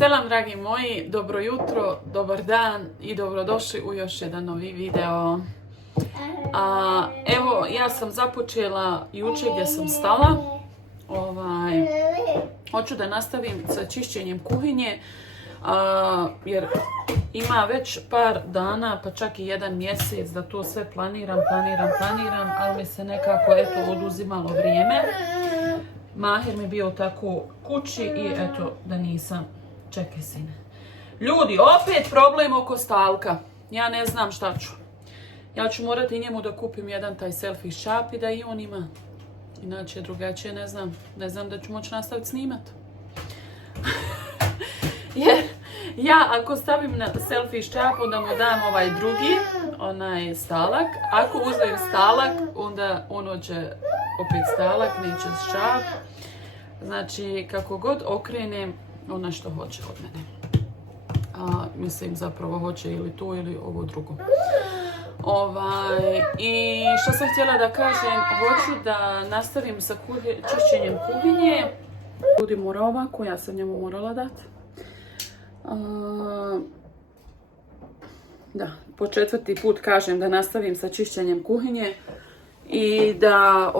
Selam dragi moji, dobro jutro, dobar dan i dobrodošli u još jedan novi video. Evo, ja sam započela jučer gdje sam stala. Hoću da nastavim sa čišćenjem kuhinje, jer ima već par dana, pa čak i jedan mjesec da to sve planiram, ali mi se nekako oduzimalo vrijeme. Mahir mi bio tako kući i eto da nisam. Čekaj sine. Ljudi, opet problem oko stalka. Ja ne znam šta ću. Ja ću morati njemu da kupim jedan taj selfie šap i da i on ima. Inače drugačije ne znam. Ne znam da ću moći nastaviti snimat. Jer ja ako stavim na selfie šap onda mu dam ovaj drugi, onaj stalak. Ako uzmem stalak onda on će opet stalak, neće šap. Znači kako god okrenem ona što hoće od mene. Mislim zapravo hoće ili to ili ovo drugo. I što sam htjela da kažem, hoću da nastavim sa čišćenjem kuhinje. Ljudi mora ovako, ja sam njemu morala dati. Da, po 4. put kažem da nastavim sa čišćenjem kuhinje i da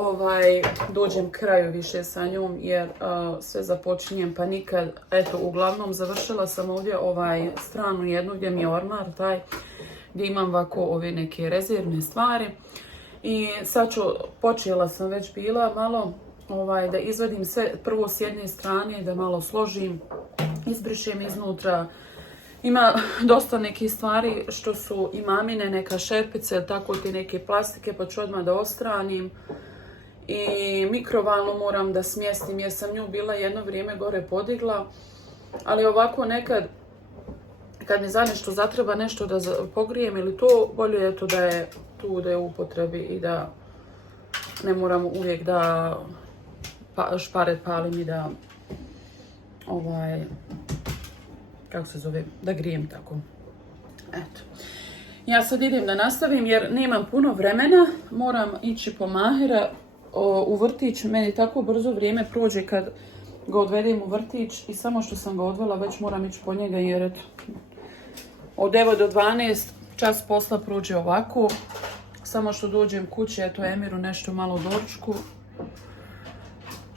dođem kraju više sa njom, jer sve započinjem pa nikad. Eto, uglavnom završila sam ovdje stranu jednu gdje mi je ormar taj, gdje imam ovako ove neke rezervne stvari. I sad počela sam već bila malo da izvadim sve prvo s jedne strane, da malo složim, izbrišem iznutra. Ima dosta nekih stvari što su i mamine, neka šerpice, tako ti neke plastike, pa ću odmah da ostranim. I mikrovalnu moram da smjestim jer sam nju bila jedno vrijeme gore podigla. Ali ovako nekad, kad mi za nešto zatreba nešto da pogrijem ili to, bolje je to da je tu, da je u upotrebi i da ne moram uvijek da šparet palim i da kako se zove, da grijem tako. Eto. Ja sad idem da nastavim jer nemam puno vremena. Moram ići po Mahira u vrtić. Meni tako brzo vrijeme prođe kad ga odvedem u vrtić i samo što sam ga odvela već moram ići po njega jer eto, od 9 do 12 čas posla prođe ovako. Samo što dođem kući, eto Emiru nešto malo doručku.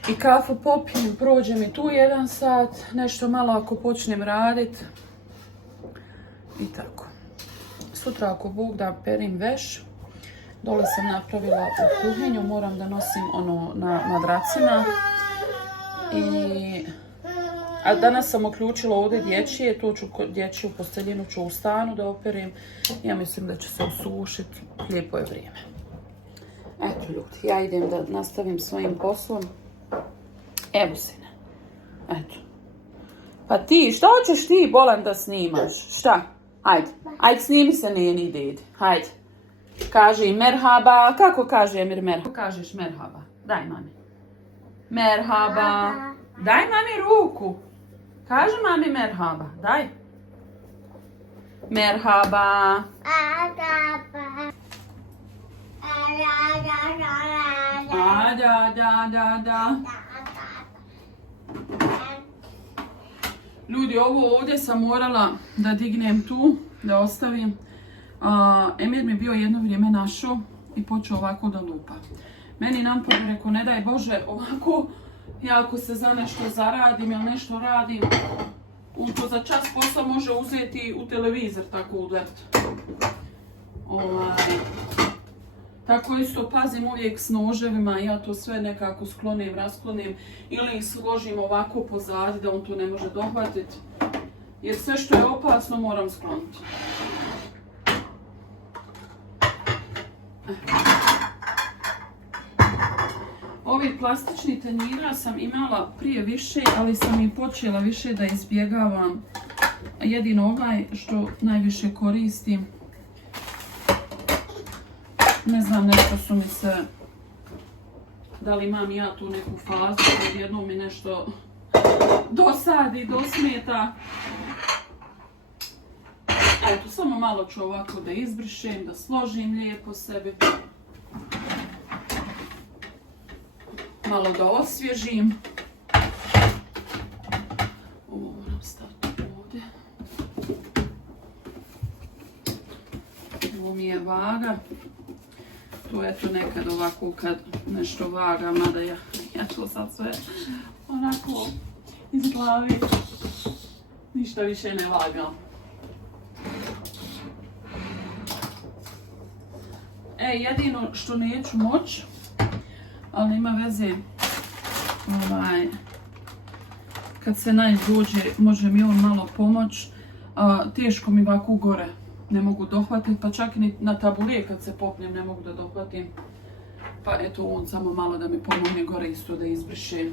I kafu popijem, prođe mi tu 1 sat, nešto malo ako počnem radit. I tako. Sutra ako Bog da perim veš. Dole sam napravila u kuhinju, moram da nosim ono na madracima. A danas sam uključila ovdje dječje, tu ću dječju posteljinu ću u stanu da operim. Ja mislim da će se osušiti, lijepo je vrijeme. Eto ljudi, ja idem da nastavim svojim poslom. Evo sine, eto. Pa ti, šta hoćeš ti bolan da snimaš? Šta? Ajde snimi se njeni dede, hajde. Kaži merhaba, kako kaže Emir merhaba? Kako kažeš merhaba? Daj mami. Merhaba. Daj mami ruku. Kaži mami merhaba, daj. Merhaba. Da. Ljudi, ovo ovdje sam morala da dignem tu, da ostavim. Emir mi bio jedno vrijeme našao i počeo ovako da lupa. Meni nampolje rekao, ne daj Bože, ovako, ja ako se za nešto zaradim ili nešto radim, on to za čas posla može uzeti u televizor, tako udlepti. Tako isto pazim uvijek s noževima, ja to sve nekako sklonim, rasklonim ili ih složim ovako pozadi da on to ne može dohvatiti. Jer sve što je opasno moram skloniti. Ovi plastični tanjira sam imala prije više, ali sam i počela više da izbjegavam. Jedino ovaj što najviše koristim. Ne znam, nešto su mi se, da li imam ja tu neku fazu, jer jednom mi nešto dosadi, dosmeta. Eto, samo malo ću ovako da izbrišem, da složim lijepo sebi. Malo da osvježim. Ovo moram staviti. ovo mi je vaga. Tu je to nekad ovako kad nešto vaga, mada ja to sad sve onako iz glavi ništa više ne vagam. Jedino što neću moć, ali nema veze, kad se dođe, može mi on malo pomoć, teško mi ovako gore ne mogu dohvatiti, pa čak i na taburije kad se popnem ne mogu da dohvatim. Pa eto on samo malo da mi pomogne gore isto da izbrišem.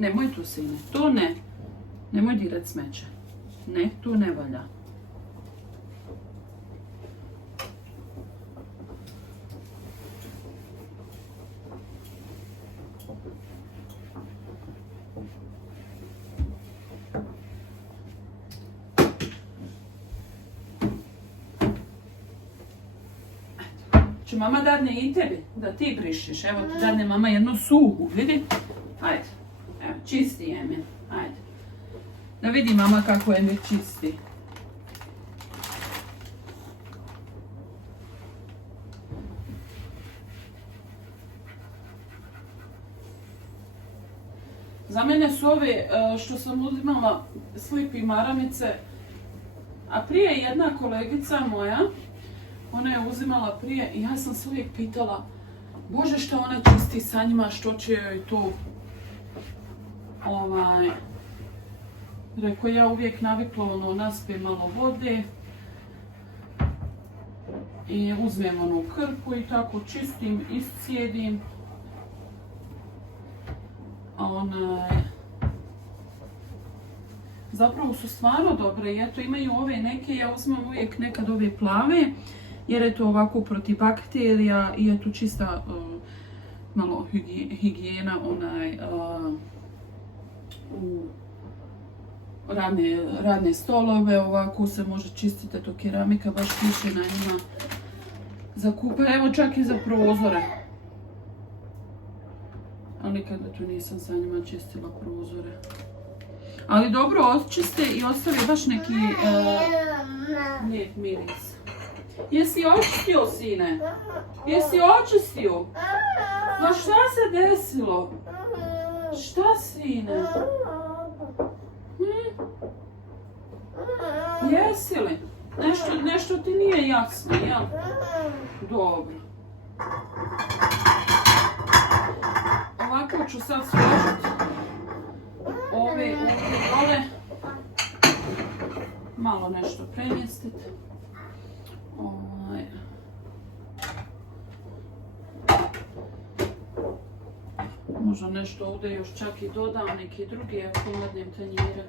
Nemoj tu, sine, to ne. Nemoj dirat smeće. Ne, tu ne valja. Će mama dadne i tebi, da ti brišiš. Evo ti dadne mama jednu suhu, vidi? Ajde. Evo, čisti je mi. Ajde. Da vidi mama kako je mi čisti. Za mene su ove što sam uzimala slipi maramice, a prije jedna kolegica moja, ona je uzimala prije i ja sam se uvijek pitala, Bože što ona čisti sa njima, što će joj to rekao ja uvijek navikla naspijem malo vode i uzmem onu krpu i tako čistim, iscijedim. Zapravo su stvarno dobre i eto imaju ove neke, ja uzmem uvijek nekad ove plave jer je to ovako protiv bakterija i je tu čista malo higijena u radne stolove, ovako se može čistiti, to keramika baš piše na njima za kupanje, evo čak i za prozore. Ali nikada tu nisam sa njima čistila prozore. Ali dobro očiste i ostavi baš neki lijep miris. Jesi očistio, sine? Jesi očistio? Ma šta se desilo? Šta, sine? Jesi li? Nešto ti nije jasno, jel? Dobro. Ovako ću sad složiti ove dole. Malo nešto premjestiti. Možda nešto ovdje još čak i dodam, neki drugi ako hladnem tanjire.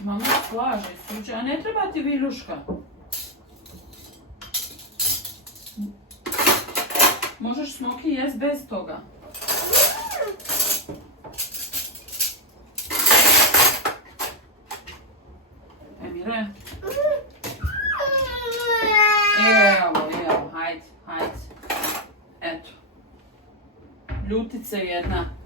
Mama slaže suđe, a ne treba ti viljuška. Možeš smoki jest bez toga. Emire. Evo, hajde. Eto. Ljutica jedna.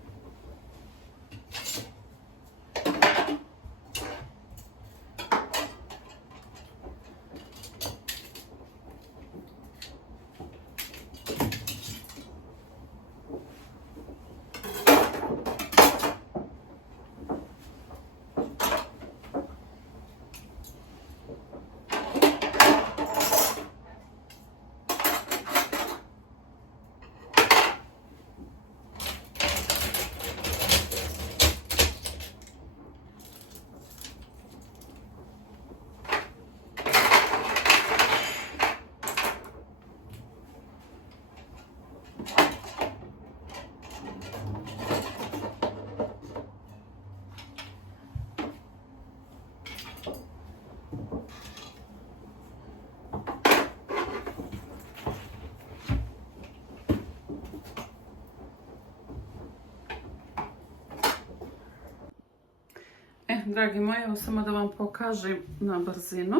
dragi moji, evo samo da vam pokažem na brzinu.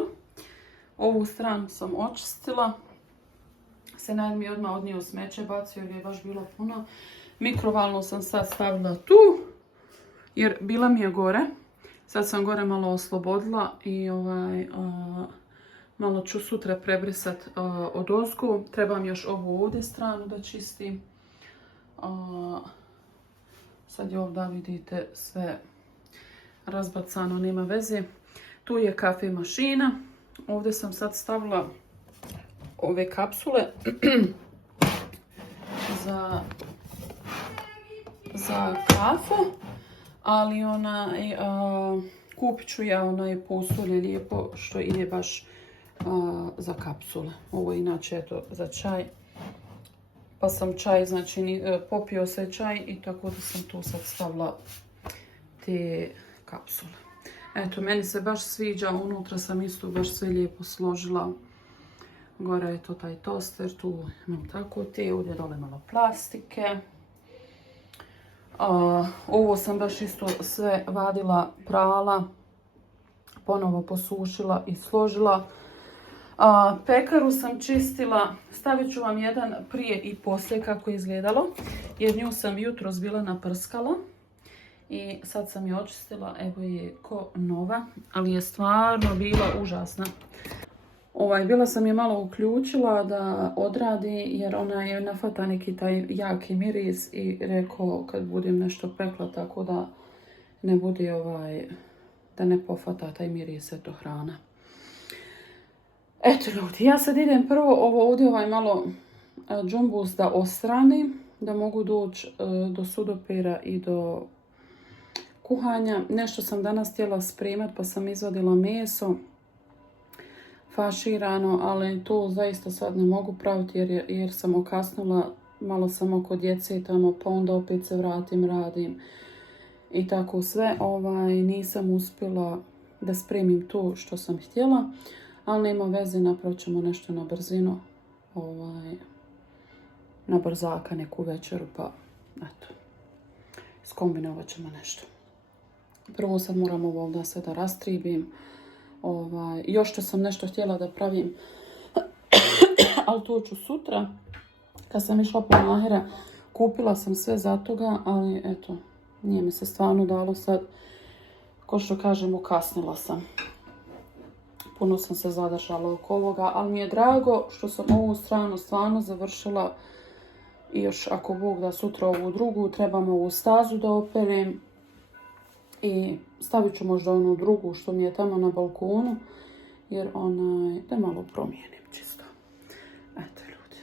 Ovu stranu sam očistila. Senar mi je odmah odnio smeće, bacio jer je baš bilo puno. Mikrovalnu sam sad stavila tu, jer bila mi je gore. Sad sam gore malo oslobodila i malo ću sutra prebrisat odozgu. Trebam još ovu ovdje stranu da čistim. Sad je ovdje, vidite, sve razbacano, nema veze. Tu je kafe mašina. Ovdje sam sad stavila ove kapsule za kafu, ali kupit ću ja onaj posulje lijepo što ide baš za kapsule. Ovo je inače eto za čaj. Pa sam čaj, znači popio se čaj i tako da sam tu sad stavila te kapsule. Eto, meni se baš sviđa, unutra sam isto baš sve lijepo složila. Gore je to taj toster, tu imam tako te, ovdje dole malo plastike. Ovo sam baš isto sve vadila, prala, ponovo posušila i složila. Pekaru sam čistila, stavit ću vam jedan prije i poslije kako je izgledalo, jer nju sam jutros bila naprskala i sad sam je očistila, evo je ko nova, ali je stvarno bila užasna. Bila sam je malo uključila da odradi jer ona je nafata neki taj jaki miris i rekao kad budem nešto pekla tako da ne bude da ne pofata taj miris, eto hrana. Eto ljudi, ja sad idem prvo ovdje malo džumbus da ostranim, da mogu doći do sudopera i do kuhanja. Nešto sam danas htjela spremati pa sam izvadila meso faširano, ali to zaista sad ne mogu praviti jer sam okasnula, malo sam oko djece tamo, pa onda opet se vratim, radim i tako sve. Nisam uspjela da spremim to što sam htjela, ali nema veze, napravit ćemo nešto na brzinu, na brzaka neku večeru, pa eto, skombinovat ćemo nešto. Prvo sad moram ovo ovdje sve da rastribim. Još što sam nešto htjela da pravim, ali to ću sutra. Kad sam išla po Mahera, kupila sam sve za toga, ali eto, nije mi se stvarno dalo sad, ko što kažem, ukasnila sam. Puno sam se zadržala oko ovoga, ali mi je drago što sam ovu stranu stvarno završila i još ako Bog da sutra ovu drugu, trebam ovu stazu da operem. I stavit ću možda onu drugu što mi je tamo na balkonu, jer da malo promijenim čisto. Eto ljudi.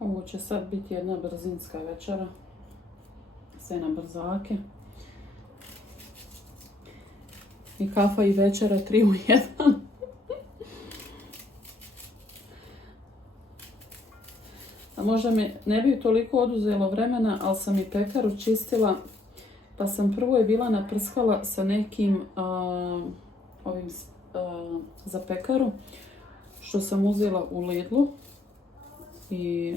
Ovo će sad biti jedna brzinska večera. Sve na brzake. I kafa i večera 3 u 1. A možda mi ne bi toliko oduzelo vremena, ali sam i pekaru čistila. Pa sam prvo je bila naprskala sa nekim za pekaru. što sam uzela u Lidlu i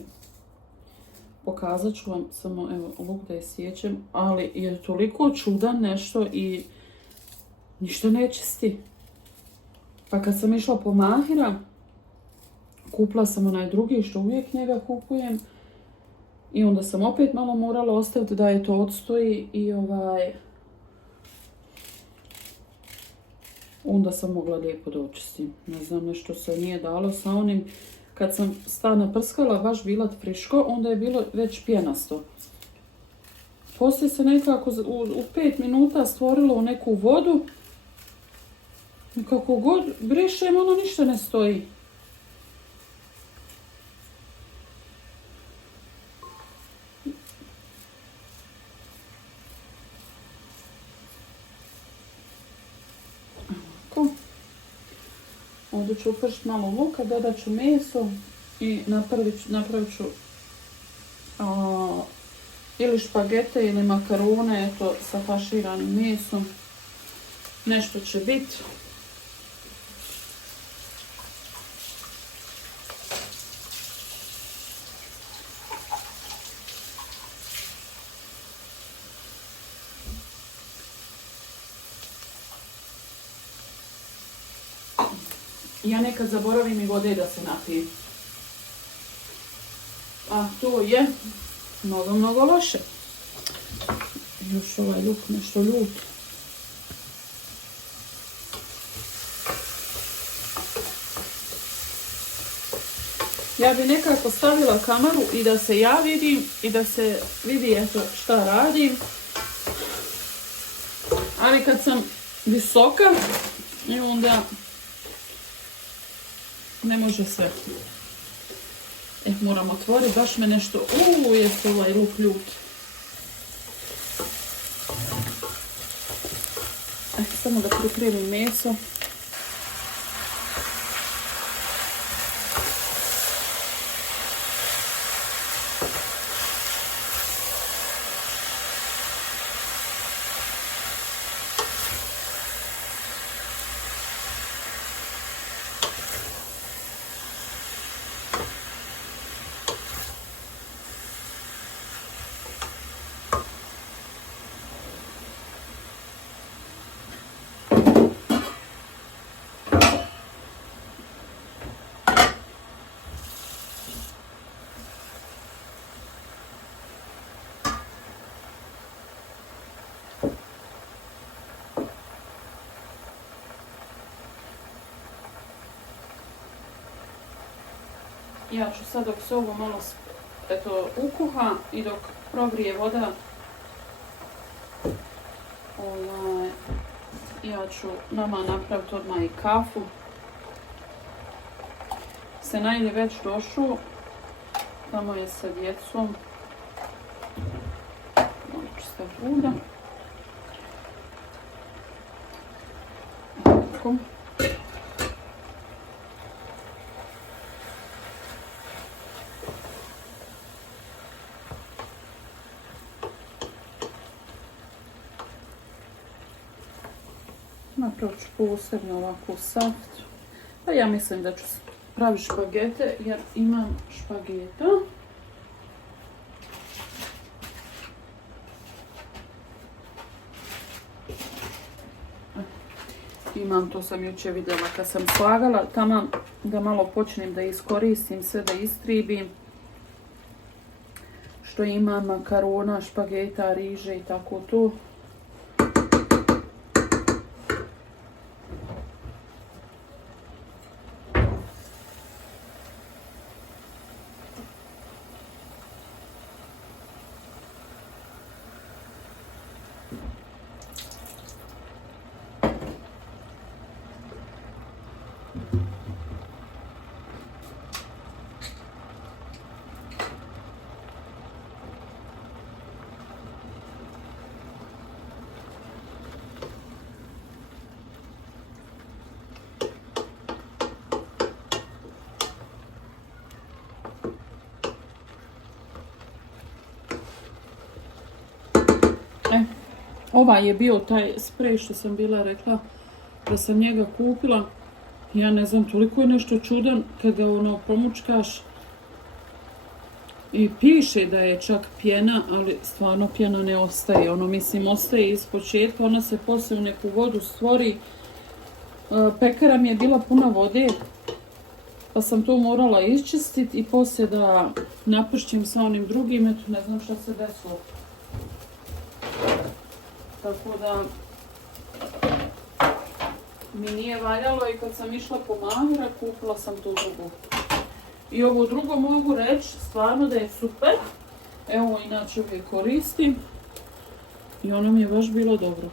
pokazat ću vam samo, evo, luk da je sjećem, ali je toliko čudan nešto i ništa nečisti. Pa kad sam išla po Mahira, kupila sam onaj drugi što uvijek njega kupujem i onda sam opet malo morala ostaviti da je to odstoji i onda sam mogla lijepo da očistim. Ne znam, nešto se nije dalo sa onim. Kad sam naprskala, baš bila friško, onda je bilo već pjenasto. Poslije se nekako u 5 minuta stvorilo u neku vodu. I kako god brišem, ono ništa ne stoji. Ovdje ću upršiti malo luka, dodat ću meso i napravit ću ili špagete ili makarone, eto, sa faširanim mesom. Nešto će biti. Ja nekad zaboravim i vode da se napijem. A to je mnogo loše. Još ovaj luk nešto ljut. Ja bi nekako stavila kameru i da se ja vidim i da se vidi eto šta radim. Ali kad sam visoka i onda ne može sve. Moram otvoriti, baš me nešto, jeste ovaj luk ljut. Samo da pripremim meso. Ja ću sad dok se ovo malo ukuha i dok progrije voda, ja ću nama napraviti odmah i kafu. Senaj je već došao, tamo je sa djecom. Malo ću staviti voda. Tako. Napravit ću posebno ovako saft. Pa ja mislim da ću praviti špagete jer imam špageta. Imam, to sam jučer vidjela kad sam slagala, tamo da malo počnem da iskoristim sve, da istribim. Što imam makarona, špageta, riže i tako to. Ovaj je bio taj sprej što sam bila rekla da sam njega kupila. Ja ne znam, toliko je nešto čudan kad ga ono promučkaš i piše da je čak pjena, ali stvarno pjena ne ostaje. Ono, mislim, ostaje iz početka, ona se poslije u neku vodu stvori. Pekara mi je bila puna vode, pa sam to morala iščistiti i poslije da napršćim sa onim drugim, eto ne znam šta se desilo. Tako da mi nije valjalo i kad sam išla po Mahira kupila sam to drugo. I ovo drugo mogu reći stvarno da je super. Evo inače uvijek koristim i ono mi je baš bilo dobro.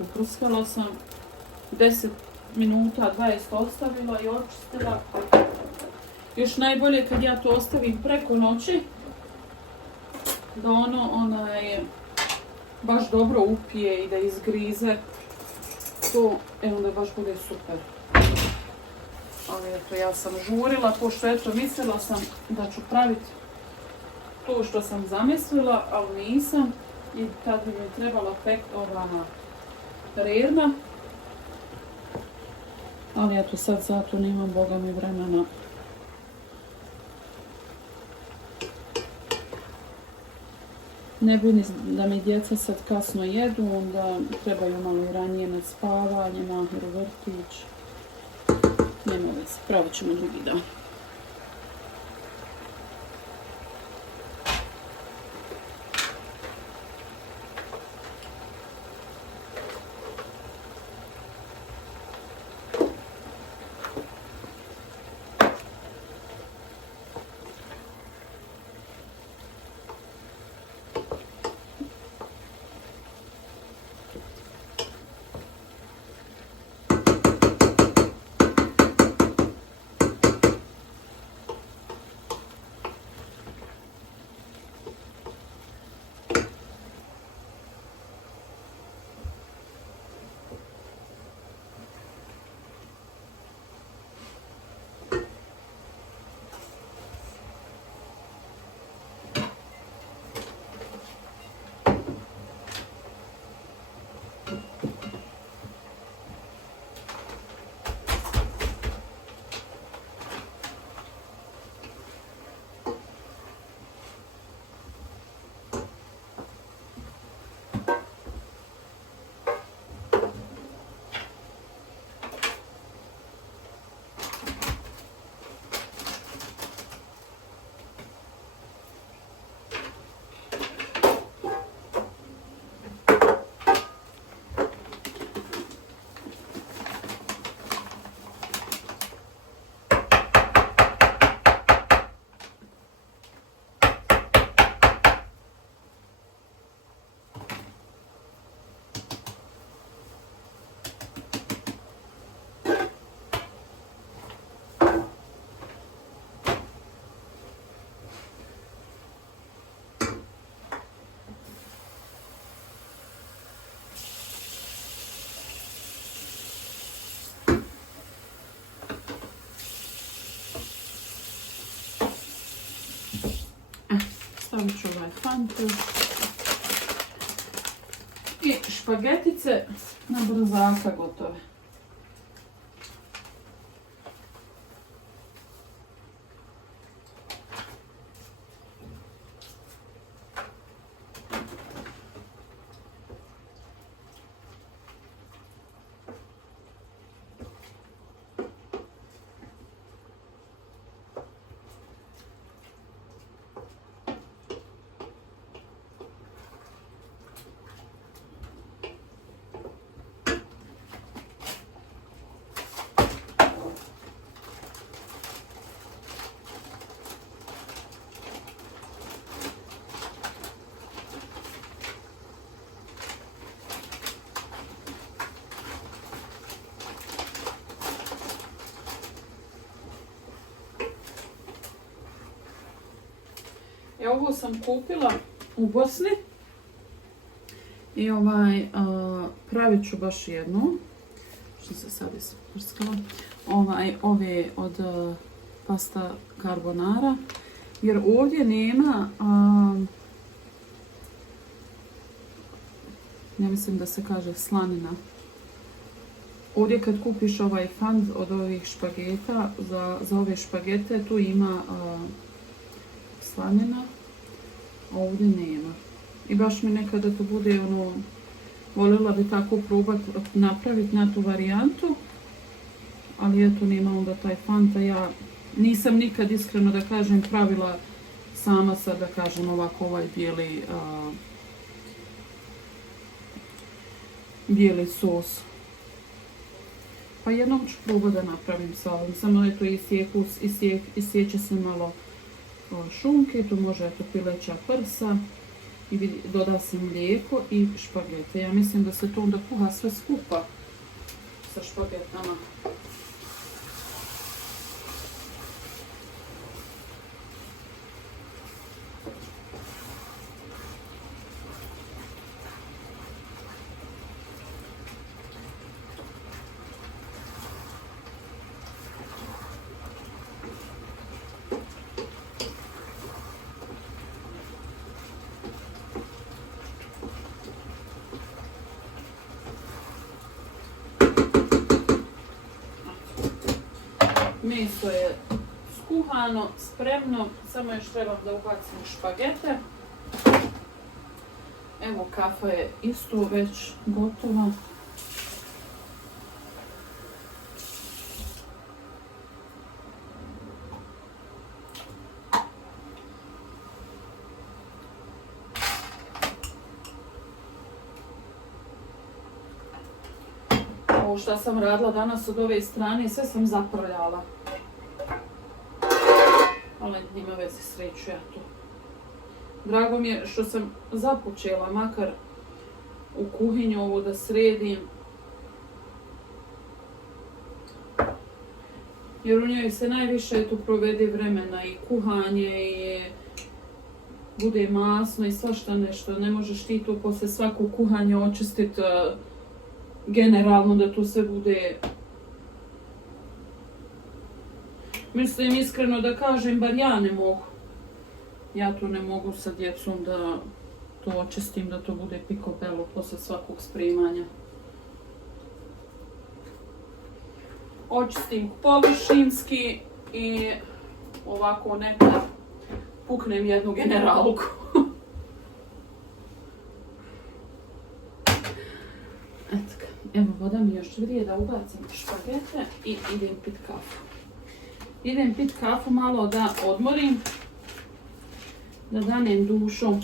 Uprskala sam 10 minuta, 20 ostavila i očistila. Još najbolje kad ja to ostavim preko noći, da ono baš dobro upije i da izgrize. To, onda baš bude super. Ali eto, ja sam žurila, pošto eto, mislila sam da ću praviti to što sam zamislila, ali nisam. I tad bi mi trebala rerna. Ali eto, sad zato nemam, boga mi, vremena. Ne bi ni da mi djeca sad kasno jedu, onda trebaju malo i ranije na spavanje, Mahir u vrtić. Nema veze, pravit ćemo drugi dan. Stavit ću ovaj fantu i špagetice na brzaka gotove. Ovo sam kupila u Bosni i pravit ću baš jednu, što se sad isprskala, ove od pasta carbonara, jer ovdje nema, ne mislim da se kaže slanina, ovdje kad kupiš ovaj fund od ovih špageta, za ove špagete, tu ima slanina, a ovdje nema. I baš mi nekada to bude ono, voljela bi tako probat napraviti na tu varijantu, ali eto nema onda taj fanta. Ja nisam nikad iskreno da kažem pravila sama sad da kažem ovako ovaj bijeli sos. Pa jednom ću probati da napravim sa ovim, samo eto isjeće se malo šunke, tu može eto pileća prsa i doda se mlijeko i špagete. Ja mislim da se to onda kuha sve skupa sa špagetama. Meso je skuhano, spremno, samo još trebam da ubacim špagete. Evo kafa je isto već gotova. Ovo što sam radila danas od ove strane, sve sam zaprljala. Ali nima veze, sreću ja to. Drago mi je što sam započela makar u kuhinju ovo da sredim. Jer u njoj se najviše tu provede vremena i kuhanje i bude masno i svašta nešto. Ne možeš ti tu posle svakog kuhanja očistiti generalno da tu sve bude. Mislim iskreno da kažem, bar ja ne mogu. Ja to ne mogu sa djecom da to očistim, da to bude pikobelo posle svakog spremanja. Očistim površinski i ovako nekad puknem jednu generalku. Evo, voda mi još vrije da ubacim špagete i idem pit kafu. Idem pit kafu malo da odmorim, da danem dušu.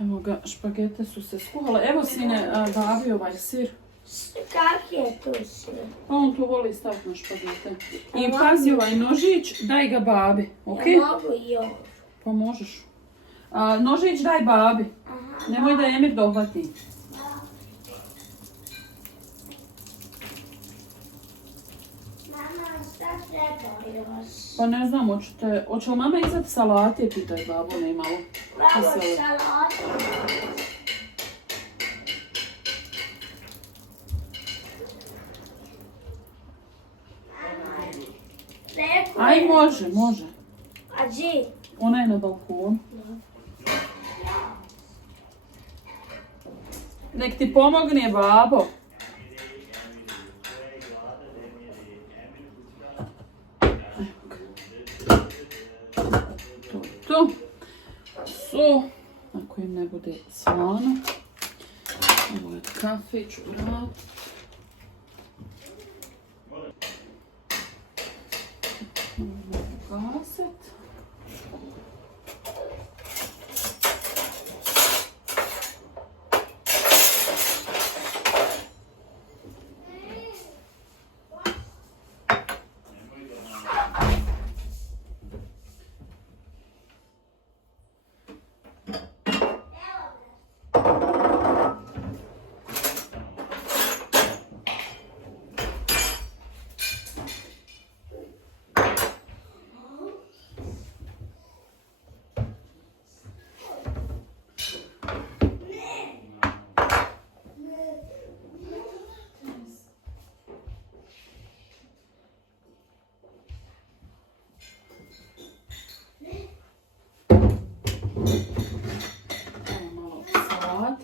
Evo ga, špagete su se skuhale. Evo sine, babi ovaj sir. Kak je to sir? Pa on to voli staviti na špagete. I pazi ovaj nožić, daj ga babi, ok? Ja mogu još. Pa možeš. Nožić daj babi. Aha. Nemoj da Emir dohvati. Mama, šta treba još? Pa ne znam, hoće li mama izad salate, pitaj babu, ne malo. Bravo, Kisele. salatu. Aj, može, može. A gdje? Ona je na balkonu. Nek ti pomogne babo. To su, ako im ne bude slano, ovo je kafić u rad. Gaset.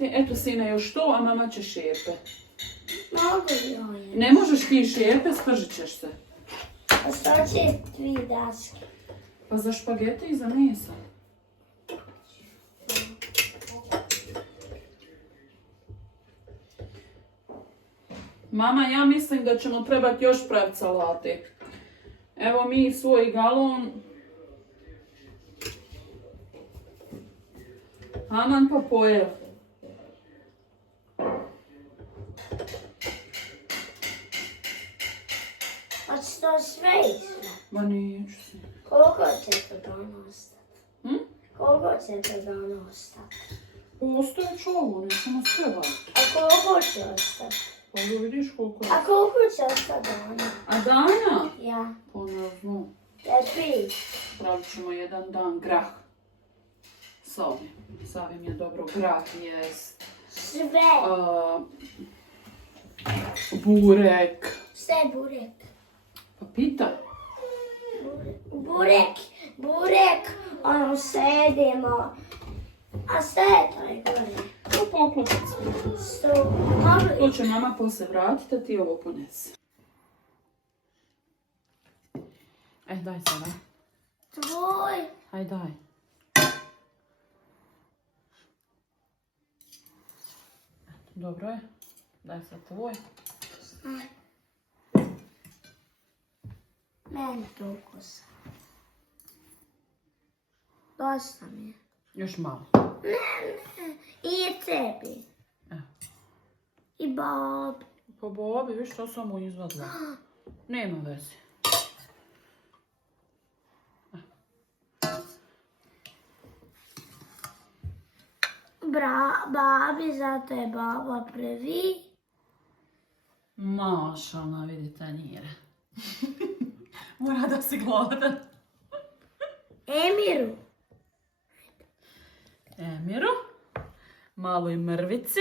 Eto sine još to, a mama će šerpe. Mogu li ovo? Ne možeš ti šerpe, spržit ćeš se. A što će 3 daske? Pa za špagete i za mesa. Mama, ja mislim da ćemo trebati još praviti salate. Evo mi svoj galon. Aman pa pojel. A što sve išlo? Ma neću se. Koliko će to dana ostati? Koliko će to dana ostati? Ostavit ću ovo, nećemo sve vati. A koliko će ostati? Pa da vidiš koliko je. A koliko će ostati dana? A dana? Ja. Pa ne znam. Tepi. Pravit ćemo jedan dan grah. Savim je dobro grah jest. Sve. Burek. Sve burek. Pa pita. Burek, ono sedimo. A sve je to je gore. To poklopac. To će mama poslije vratiti, a ti ovo ponesi. Daj sada. Tvoj. Aj daj. Dobro je. Daj sad tvoj. Meni to ukusa. Dosta mi je. Još malo. I tebi. I Bob. Pa Bobi, viš što sam mu izvadila. Nema veze. Babi, zato je baba prvi. Mašalna, vidi tanjire. Mora da si gladan. Emiru. Malo i mrvice.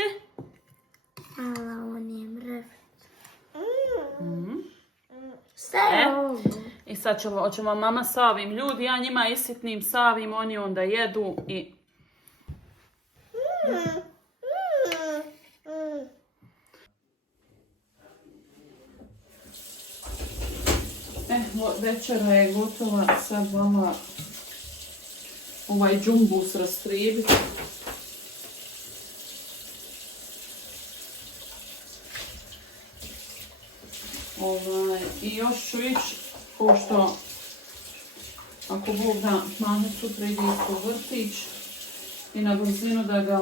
Malo on je mrvice. Šta je ovo? I sad ćemo mama savim ljudi, ja njima isitnim savim, oni onda jedu i... Večera je gotova, sad vama ovaj džumbus rastrijebiti. I još ću ići, pošto ako Bog da, mame sutra ide u vrtić i na brzinu da ga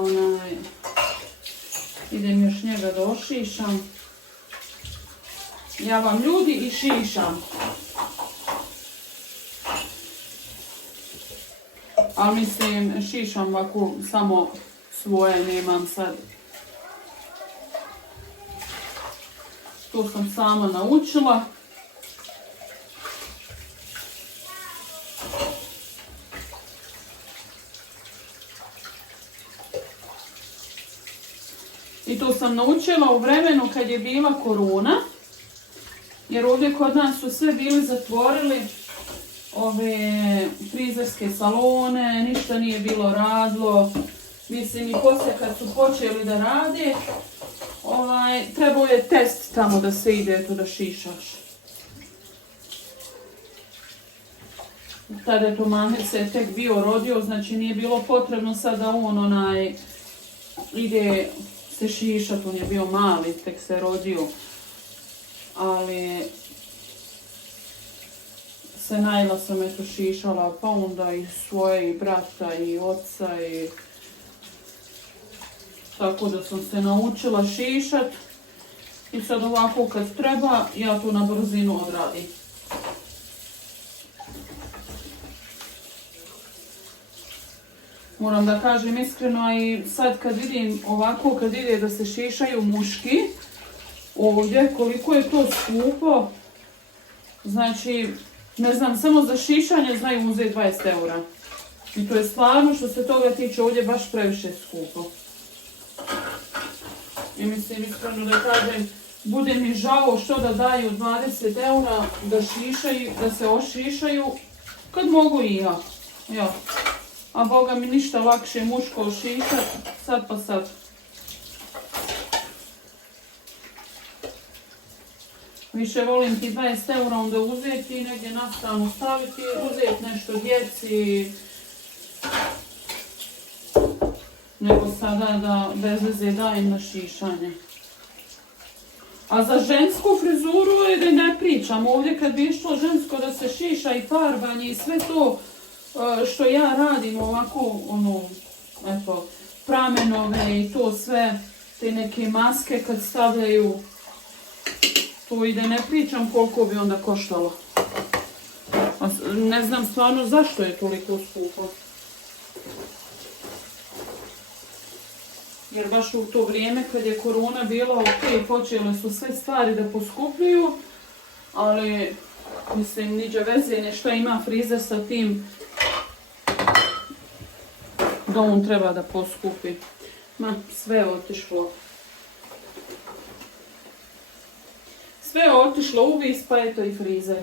idem još njega da ošišam. Ja vam ljudi i šišam. Ali mislim, šišam ovako samo svoje, nemam sad. To sam sama naučila. I to sam naučila u vremenu kad je bila korona. Jer ovdje kod nas su sve bili zatvorili ove frizerske salone, ništa nije bilo radilo. Mislim i poslije kad su počeli da rade, trebao je test tamo da se ide tu da šišaš. Tada je to Mahir se tek bio rodio, znači nije bilo potrebno sad da on ide se šišat, on je bio mali, tek se rodio. Ali se Najla sam eto šišala, pa onda i svoje, i brata, i oca, i tako da sam se naučila šišat. I sad ovako kad treba, ja to na brzinu odradim. Moram da kažem iskreno, i sad kad vidim ovako, kad ide da se šišaju muški, ovdje, koliko je to skupo, znači, ne znam, samo za šišanje znaju uzeti 20 eura. I to je stvarno, što se toga tiče, ovdje baš previše skupo. I mislim, iskreno da kažem, bude mi žao što da daju 20 eura da se ošišaju, kad mogu i ja. Ja. A Boga mi ništa lakše muško ošišat, sad pa sad. Više volim ti 20 eura onda uzeti i negdje na stranu staviti, uzeti nešto djeci. Nego sada da bez veze dajem na šišanje. A za žensku frizuru je da ne pričam. Ovdje kad bi išlo žensko da se šiša i farbanje i sve to što ja radim ovako, eto, pramenove i to sve, te neke maske kad stavljaju, to i da ne pričam koliko bi onda koštalo. Ne znam stvarno zašto je toliko skupo. Jer baš u to vrijeme kad je korona bila, ok, počele su sve stvari da poskupljuju, ali mislim, niđe veze nešto ima frizer sa tim da on treba da poskupi. Ma, sve je otišlo. Sve je otišlo u vis, pa eto i frizer.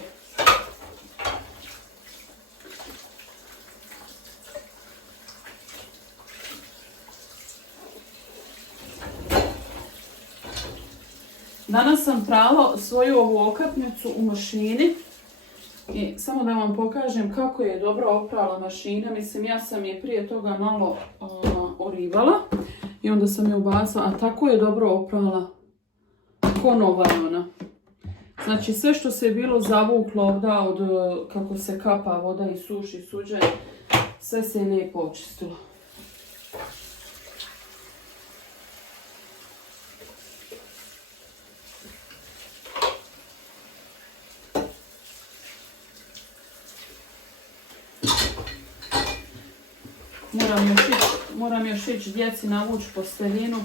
Danas sam prala svoju ovu okapnicu u mašini i samo da vam pokažem kako je dobro oprala mašina. Mislim, ja sam je prije toga malo orivala i onda sam je ubacila, a tako je dobro oprala, ko nova je ona. Znači sve što se je bilo zavuklo ovdje od kako se kapa voda i suši suđe, sve se je lijepo očistilo. Moram još ići djeci navući posteljinu.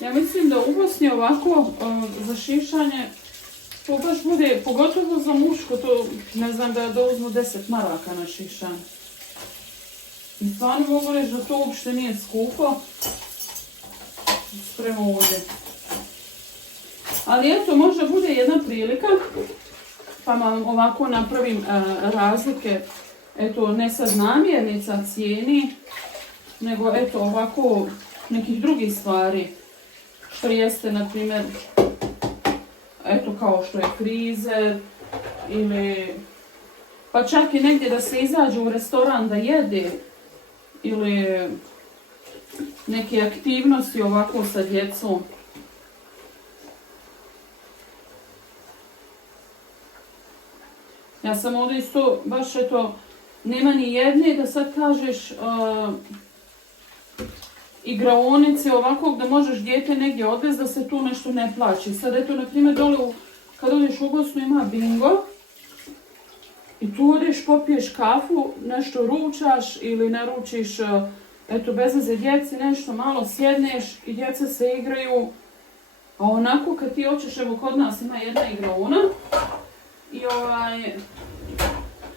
Ja mislim da u Bosni ovako za šišanje to baš bude, pogotovo za muško, to ne znam da uzmu 10 maraka na šišanje. I stvarno mogu reći da to uopšte nije skupo. Spremo ovdje. Ali eto, možda bude jedna prilika, pa vam ovako napravim razlike, eto, ne sad namjernica cijeni, nego eto ovako nekih drugih stvari. Što jeste, na primjer, eto kao što je frizer ili pa čak i negdje da se izađe u restoran da jede ili neke aktivnosti ovako sa djecom. Ja sam ovdje isto baš eto, nema ni jedne da sad kažeš igraonice ovako da možeš dijete negdje odvesti da se tu nešto ne plaći. Sad eto, na primjer, dole kad odeš u Bosnu ima bingo i tu odeš, popiješ kafu, nešto ručaš ili naručiš eto, bez veze djeci nešto malo sjedneš i djeca se igraju. A onako kad ti hoćeš, evo kod nas ima jedna igraona i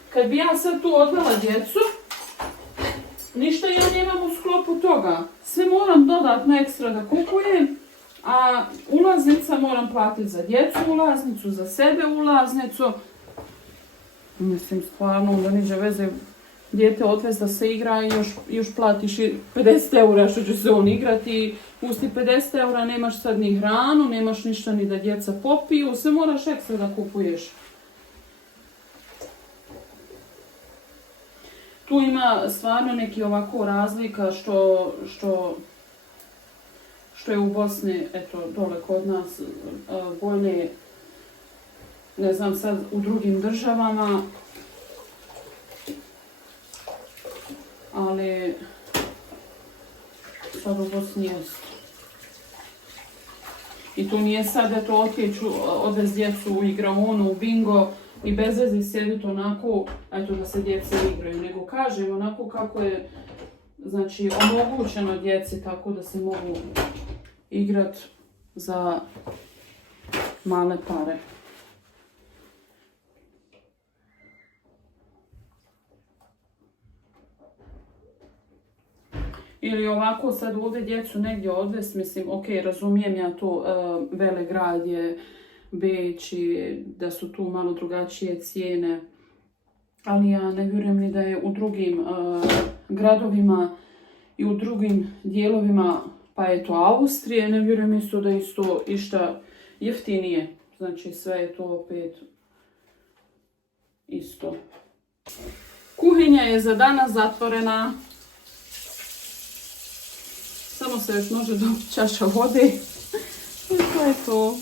kad bi ja sad tu odvela djecu, ništa ja nemam u sklopu toga. Sve moram dodatno ekstra da kupujem, a ulaznica moram platiti za djecu ulaznicu, za sebe ulaznicu. Mislim, stvarno, onda niđe veze dijete odvez da se igra i još platiš 50 eura što će se on igrati. Uz ti 50 eura nemaš sad ni hranu, nemaš ništa ni da djeca popiju, sve moraš ekstra da kupuješ. Tu ima stvarno neki ovako razlika što je u Bosni, eto, dole kod nas bolje, ne znam sad u drugim državama, ali sad u Bosni jest. I tu nije sad eto otiću, odvez djecu u igraonu, u bingo i bez veze sjediti onako, eto da se djece igraju, nego kažem onako kako je, znači, omogućeno djeci tako da se mogu igrat za male pare. Ili ovako sad ovdje djecu negdje odvest, mislim, ok, razumijem ja to, Velegrad je, Beč i da su tu malo drugačije cijene, ali ja ne vjerujem ni da je u drugim gradovima i u drugim dijelovima, pa eto Austrije, ne vjerujem isto da je isto išta jeftinije, znači sve je to opet isto. Kuhinja je za danas zatvorena. Samo se još može dobiti čaša vode. I to je to.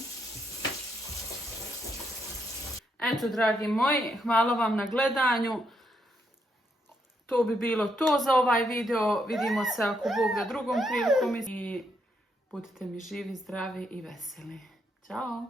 Eto, dragi moji, hvala vam na gledanju. To bi bilo to za ovaj video. Vidimo se ako Bog da drugom prilikom. I budite mi živi, zdravi i veseli. Ćao!